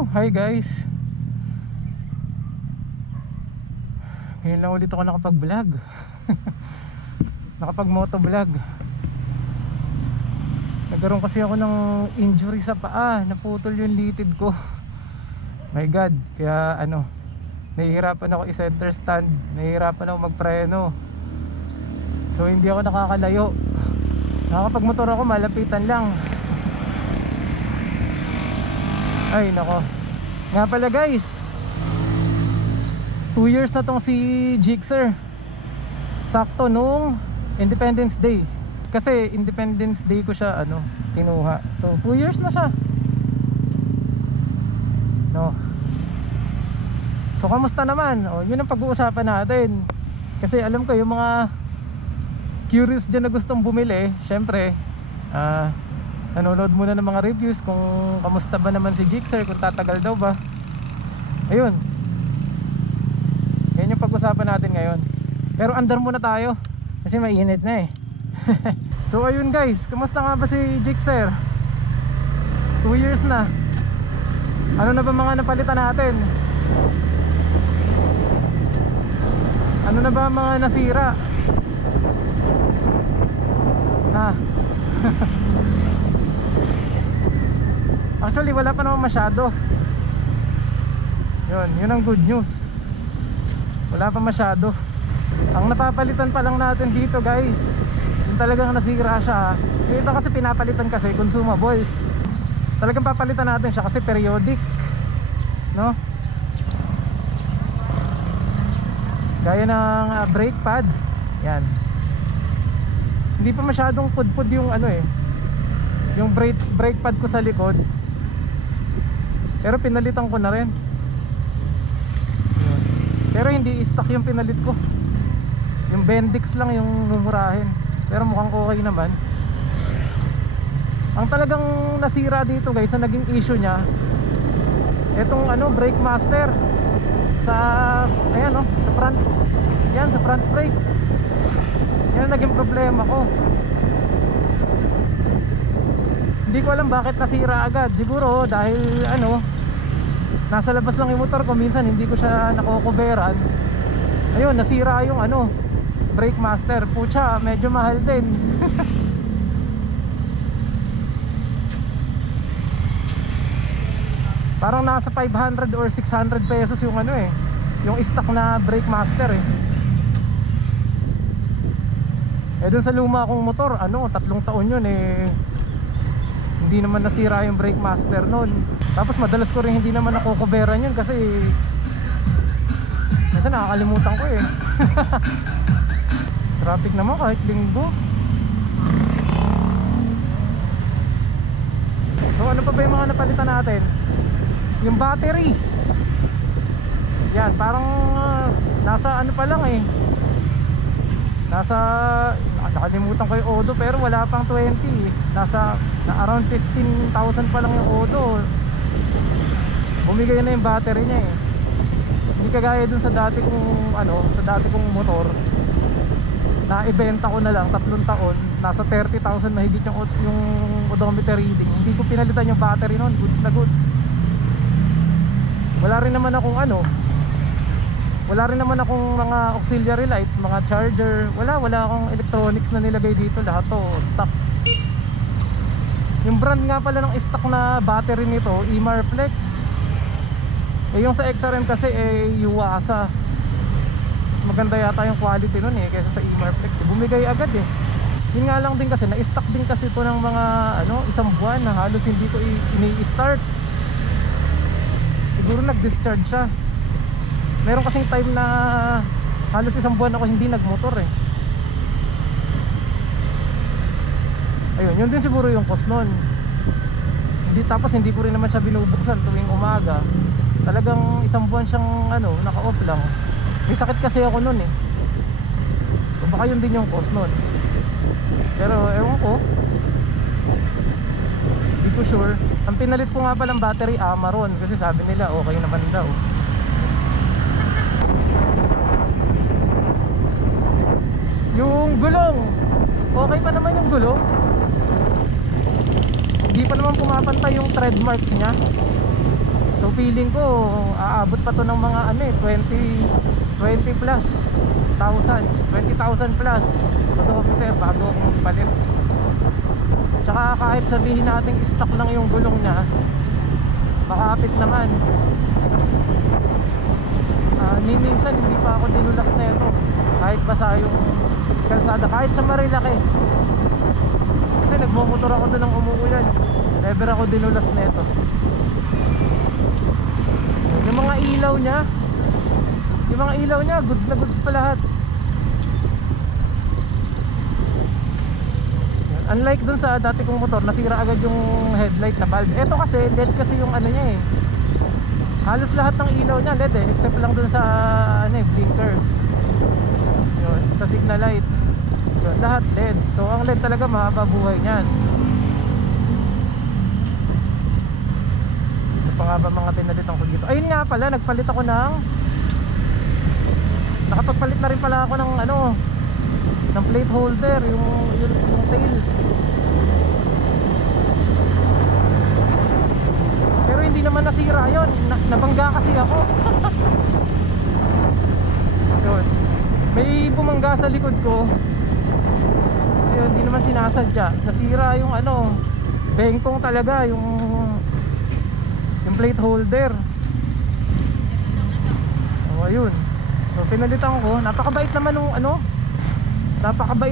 Hi guys. Ngayon lang ulit ako nakapag-vlog. Nakapag-motovlog. Nagkaroon kasi ako ng injury sa paa. Naputol yung litid ko. My God. Kaya nahihirapan ako i-center stand. Nahihirapan ako magpreno. So hindi ako nakakalayo. Nakakapag-motor ako, malapitan lang. Ay nako. Nga pala guys, 2 years na tong si Gixxer. Sakto nung Independence Day. Kasi Independence Day ko siya kinuha. So 2 years na siya. No. So kamusta naman? Yun ang pag-uusapan natin. Kasi alam ko yung mga curious dyan na gustong bumili, syempre nanonood muna ng mga reviews kung kamusta ba naman si Gixxer, kung tatagal daw ba. Ayun. Yan yung pag-usapan natin ngayon. Pero andar muna tayo kasi mainit na eh. So ayun guys, kamusta nga ba si Gixxer? 2 years na. Ano na ba mga napalitan natin? Ano na ba mga nasira? Actually wala pa naman masyado. Yun ang good news. Wala pa masyado. Ang napapalitan pa lang natin dito guys, yung talagang nasira siya. Yung iba kasi pinapalitan kasi consumables. Talagang papalitan natin siya kasi periodic, no? Gaya ng brake pad. Yan. Hindi pa masyadong pudpud yung yung brake pad ko sa likod. Pero pinalitan ko na rin. Yun. Pero hindi stock yung pinalit ko. Yung Bendix lang yung mumurahin. Pero mukhang okay naman. Ang talagang nasira dito guys, ang naging issue niya, etong brake master sa sa front. Yan, sa front brake. Yan ang naging problema ko. Hindi ko alam bakit nasira agad. Siguro dahil nasa labas lang yung motor ko, minsan hindi ko siya nakokoveran. Ayun, nasira yung brake master. Pucha, medyo mahal din. Parang nasa 500 or 600 pesos yung yung stock na brake master eh. Dun sa luma kong motor, 3 taon yun eh. Hindi naman nasira yung brake master nun. Tapos madalas ko rin hindi naman nakokoveran yun kasi minsan nakakalimutan ko eh. Traffic naman kahit linggo. So ano pa ba yung mga napalitan natin? Yung battery. Yan, parang nasa pa lang eh. Nakalimutan ko yung Odo pero wala pang 20. Nasa around 15,000 pa lang yung Odo. Bumigay na yung battery niya eh. Hindi kagaya dun sa dati kong motor na ibenta ko na lang 3 taon, nasa 30,000 mahigit yung odometer reading. Hindi ko pinalitan yung battery noon, goods na goods. Wala rin naman akong mga auxiliary lights, mga charger. Wala akong electronics na nilagay dito. Lahat to stock. Yung brand nga pala ng stock na battery nito, Emarflex. Yung sa XRM kasi Yuasa. Mas maganda yata yung quality nun kaysa sa Emarflex. Bumigay agad eh. Yun nga lang din kasi, na-stock din kasi ito ng mga isang buwan na halos hindi ko ini-start. Siguro nag-discharge siya. Meron kasing time na halos isang buwan ako hindi nagmotor eh. Ayun, yun din siguro yung cost nun. Tapos hindi ko rin naman siya binubuksan tuwing umaga. Talagang isang buwan siyang naka-off lang. May sakit kasi ako nun eh. So baka yun din yung cost nun. Pero ewan ko, hindi ko sure. Ang pinalit ko nga palang battery Amaron kasi sabi nila okay naman daw. Yung gulong, okay pa naman yung gulong. Hindi pa naman pumapantay yung tread marks niya. So So feeling ko aabot pa to ng mga ano eh 20 plus thousand, 20,000 plus odometer bago akong palit. Tsaka kahit sabihin natin stock lang yung gulong niya, makapit naman. Minsan hindi pa ako dinulak na ito kahit basa yung kalsada, kahit sa Marilaki. Kasi nagmumotor ako doon ng umuulan, never ako dinulas na ito. Yung mga ilaw niya, goods na goods pa lahat. Unlike dun sa dati kong motor, nasira agad yung headlight na bulb. Ito kasi LED kasi yung ano niya eh. Halos lahat ng ilaw niya LED eh, except lang dun sa blinkers. Yun, sa signal lights. Yun, lahat LED. So ang LED talaga mahaba buhay niyan. Ito pa nga ba mga pinalitan ko dito? Ayun nga pala, nagpalit ako nakapagpalit na rin pala ako ng plate holder, yung tail. Pero hindi naman nasira yun, nabangga kasi ako. Yun, may bumangga sa likod ko. Yun, hindi naman sinasadya, nasira yung bengkong talaga, yung plate holder. O ayun, so pinalitan ko. Napakabait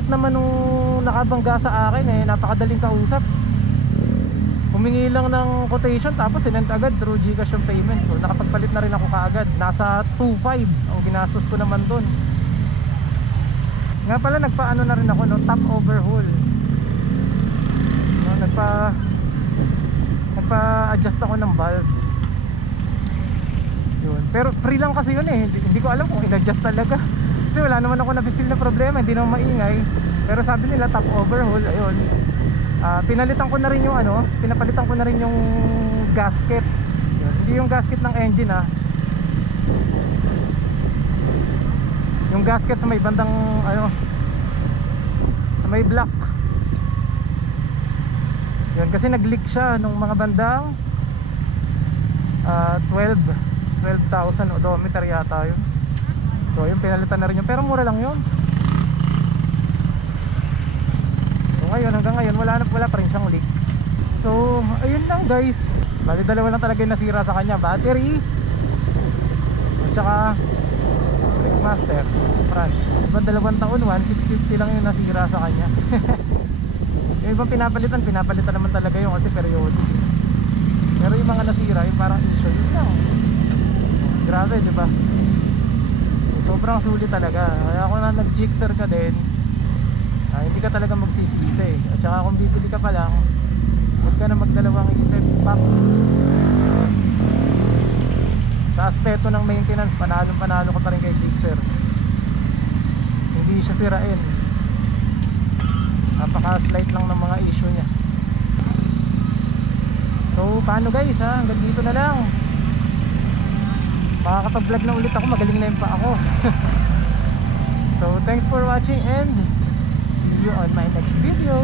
naman nung nakabangga sa akin eh, napakadaling kausap. Humingi lang ng quotation tapos sinend agad through GCash yung payment. So nakapagpalit na rin ako kaagad. Nasa 2.5 ang ginastos ko naman dun. Nga pala nagpaano na rin ako top overhaul. Nagpa-adjust ako ng valves. Yun. Pero free lang kasi yun eh. Hindi ko alam kung in-adjust talaga. Kasi wala naman ako na-feel na problema, hindi naman maingay. Pero sabi nila top overhaul, ayun. Pinalitan ko na rin yung pinapalitan ko na rin yung gasket. Yun. Hindi yung gasket ng engine yung gasket sa may bandang sa may block. Yun, kasi nag-leak siya nung mga bandang 12,000 odometer yata yun. So yun, pinalitan na rin yun, pero mura lang yun. So ngayon, hanggang ngayon wala pa rin siyang leak. So ayun lang guys, bali dalawa lang talaga yung nasira sa kanya, battery at saka brake master front. Diba 2 taon, 1,650 lang yung nasira sa kanya. Yung ibang pinapalitan naman talaga yung kasi periodic. Pero yung mga nasira, yung parang issue, yun lang. Grabe, diba? Sobrang sulit talaga. Kaya kung nag-jigsaw ka din, hindi ka talaga magsisisi. At saka kung bibili ka pa lang, huwag ka na magdalawang isip. Paps. Sa aspeto ng maintenance, panalo ka pa rin kay jigsaw. Hindi siya sirain. Napaka-slight lang ng mga issue niya. So paano guys hanggang dito na lang. Makakapag-vlog na ulit ako, magaling na yun pa ako. So thanks for watching and see you on my next video.